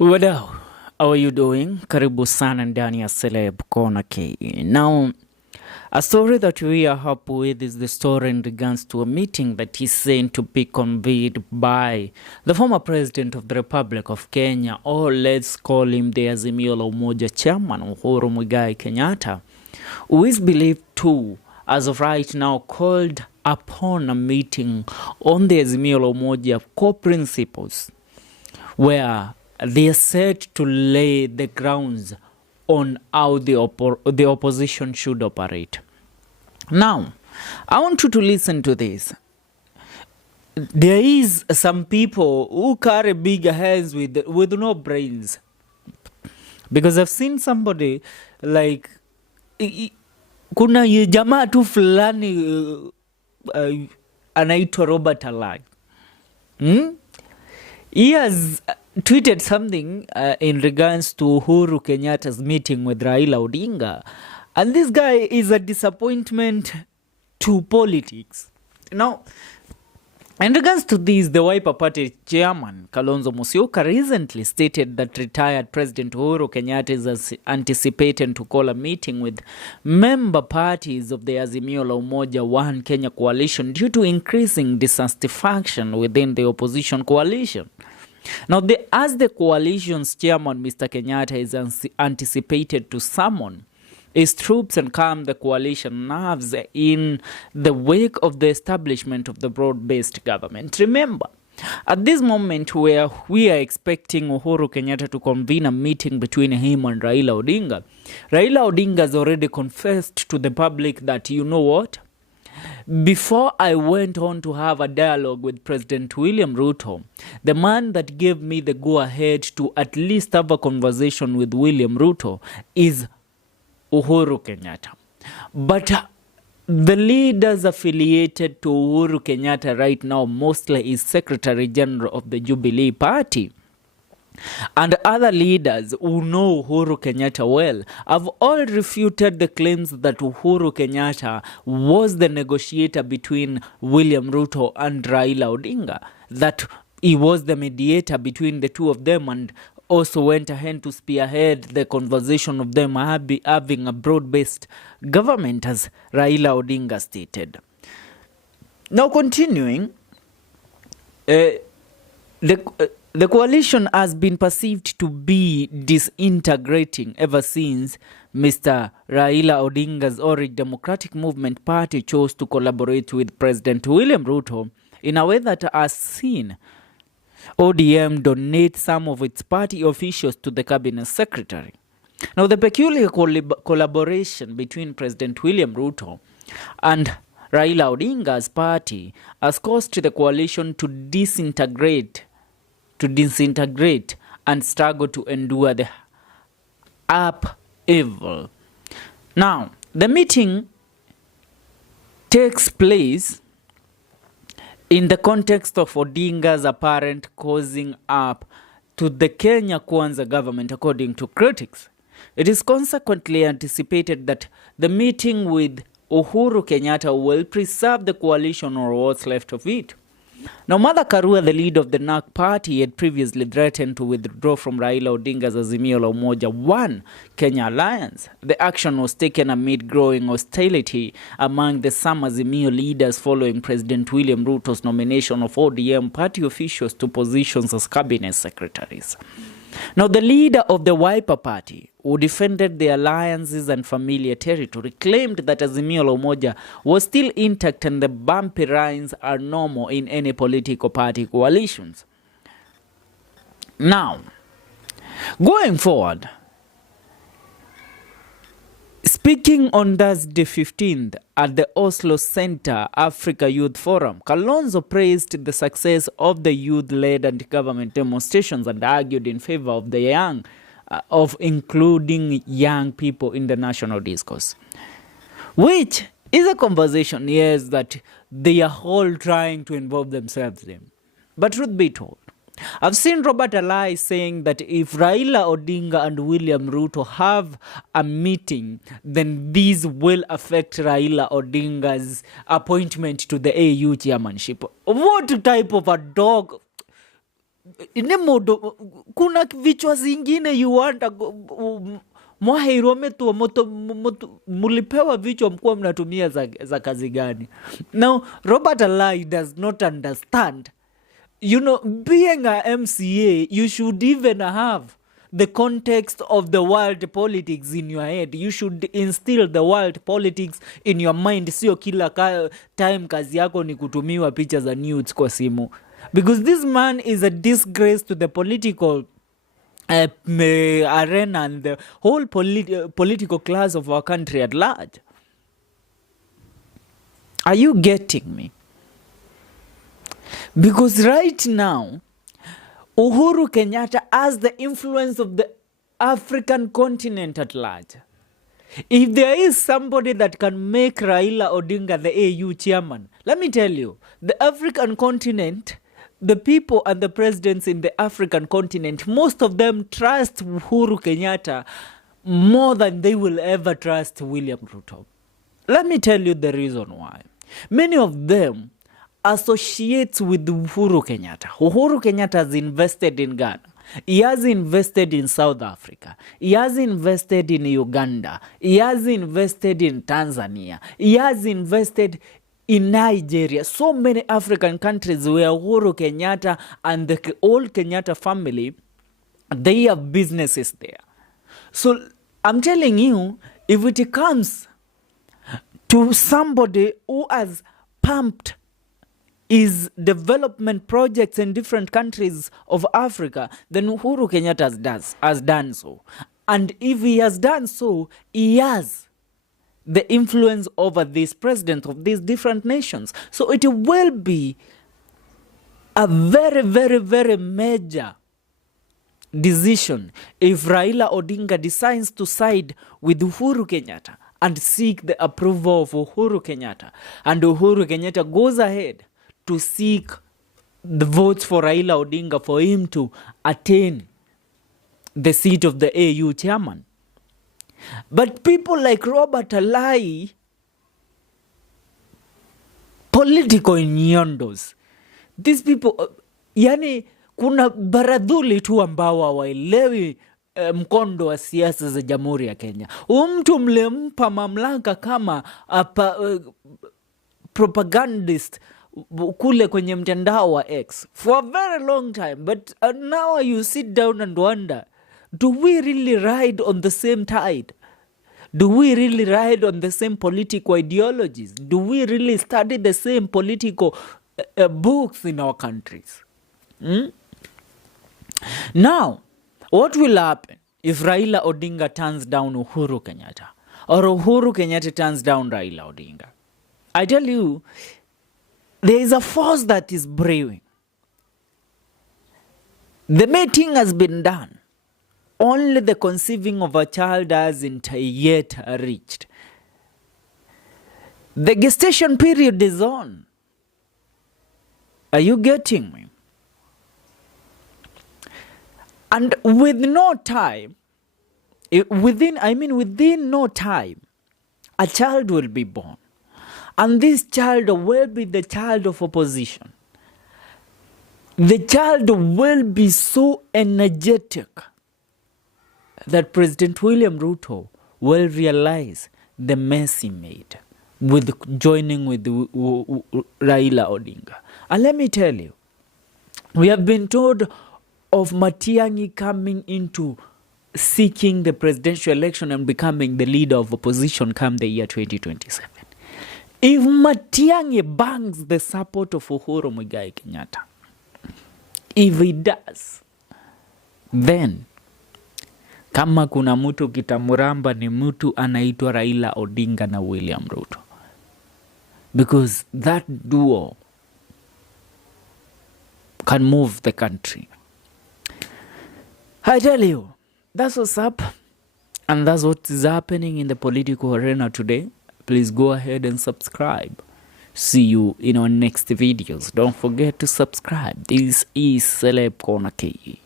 Wadau, how are you doing? Karibu sana ndani ya Celeb Corner K. Now, a story that we are up with is the story in regards to a meeting that is said to be convened by the former president of the Republic of Kenya, or let's call him the Azimio chairman, Uhuru Kenyatta, who is believed to, as of right now, called upon a meeting on the Azimio core principles, where they are set to lay the grounds on how the opposition should operate. Now, I want you to listen to this. There is some people who carry bigger heads with no brains. Because I've seen somebody like kuna jamaa tu fulani anaitwa Robert Alai. He has tweeted something in regards to Uhuru Kenyatta's meeting with Raila Odinga. And this guy is a disappointment to politics. Now, in regards to this, the Wiper Party chairman, Kalonzo Musyoka, recently stated that retired President Uhuru Kenyatta is anticipating to call a meeting with member parties of the Azimio One Kenya coalition due to increasing dissatisfaction within the opposition coalition. Now, as the coalition's chairman, Mr. Kenyatta, is anticipated to summon his troops and calm the coalition nerves in the wake of the establishment of the broad-based government. Remember, at this moment where we are expecting Uhuru Kenyatta to convene a meeting between him and Raila Odinga has already confessed to the public that, you know what? Before I went on to have a dialogue with President William Ruto, the man that gave me the go-ahead to at least have a conversation with William Ruto is Uhuru Kenyatta. But the leaders affiliated to Uhuru Kenyatta right now mostly is Secretary General of the Jubilee Party. And other leaders who know Uhuru Kenyatta well have all refuted the claims that Uhuru Kenyatta was the negotiator between William Ruto and Raila Odinga, that he was the mediator between the two of them, and also went ahead to spearhead the conversation of them having a broad-based government, as Raila Odinga stated. Now, continuing, the coalition has been perceived to be disintegrating ever since Mr. Raila Odinga's Orange Democratic Movement Party chose to collaborate with President William Ruto in a way that has seen ODM donate some of its party officials to the cabinet secretary. Now, the peculiar collaboration between President William Ruto and Raila Odinga's party has caused the coalition to disintegrate and struggle to endure the upheaval. Now, the meeting takes place in the context of Odinga's apparent causing up to the Kenya Kwanza government, according to critics. It is consequently anticipated that the meeting with Uhuru Kenyatta will preserve the coalition or what's left of it. Now, Martha Karua, the leader of the NARC party, had previously threatened to withdraw from Raila Odinga's Azimio One Kenya alliance. The action was taken amid growing hostility among the some Azimio leaders following President William Ruto's nomination of ODM party officials to positions as cabinet secretaries. Now, the leader of the Wiper Party, who defended the alliances and familiar territory, claimed that Azimio was still intact and the bumpy rhymes are normal in any political party coalitions. Now, going forward, speaking on Thursday 15th at the Oslo Center Africa Youth Forum, Kalonzo praised the success of the youth-led anti-government demonstrations and argued in favor of the young, of including young people in the national discourse, which is a conversation, yes, that they are all trying to involve themselves in. But truth be told, I've seen Robert Alai saying that if Raila Odinga and William Ruto have a meeting, then this will affect Raila Odinga's appointment to the AU chairmanship. What type of a dog? kuna vichwa zingine you want mwaheirwo metua mulipewa vichwa mkuwa mnatumia za kazi gani? Now Robert Alai does not understand, being a MCA, you should even have the context of the world politics in your head. You should instill the world politics in your mind. Sio kila time kazi yako ni kutumiwa picha za nudes kwa simu, because this man is a disgrace to the political arena and the whole political class of our country at large. Are you getting me? Because right now, Uhuru Kenyatta has the influence of the African continent at large. If there is somebody that can make Raila Odinga the AU chairman, let me tell you, the African continent, the people and the presidents in the African continent, most of them trust Uhuru Kenyatta more than they will ever trust William Ruto. Let me tell you the reason why. Many of them associate with Uhuru Kenyatta. Uhuru Kenyatta has invested in Ghana. He has invested in South Africa. He has invested in Uganda. He has invested in Tanzania. He has invested in Nigeria. So many African countries where Uhuru Kenyatta and the old Kenyatta family, they have businesses there. So I'm telling you, if it comes to somebody who has pumped his development projects in different countries of Africa, then Uhuru Kenyatta has done so. And if he has done so, he has the influence over these presidents of these different nations. So it will be a very, very, very major decision if Raila Odinga decides to side with Uhuru Kenyatta and seek the approval of Uhuru Kenyatta. And Uhuru Kenyatta goes ahead to seek the votes for Raila Odinga for him to attain the seat of the AU chairman. But people like Robert Alai, political innuendos, these people, yani kuna baradhuli tu ambao hawaelewi mkondo wa siasa za Jamhuri ya Kenya. Mtu mlempa mamlaka kama propagandist kule kwenye mtandao wa X for a very long time, but now you sit down and wonder, do we really ride on the same tide? Do we really ride on the same political ideologies? Do we really study the same political books in our countries? Now, what will happen if Raila Odinga turns down Uhuru Kenyatta, or Uhuru Kenyatta turns down Raila Odinga? I tell you, there is a force that is brewing. The mating has been done. Only the conceiving of a child hasn't yet reached. The gestation period is on. Are you getting me? And with no time, within no time, a child will be born. And this child will be the child of opposition. The child will be so energetic that President William Ruto will realize the mess he made with joining with Raila Odinga. And let me tell you, we have been told of Matiang'i coming into seeking the presidential election and becoming the leader of opposition come the year 2027. If Matiang'i bangs the support of Uhuru Kenyatta, if he does, then kama kuna mtu kitamuramba ni mtu anaitwa Raila Odinga na William Ruto. Because that duo can move the country. I tell you, that's what's up. And that's what is happening in the political arena today. Please go ahead and subscribe. See you in our next videos. Don't forget to subscribe. This is Celeb Corner KE.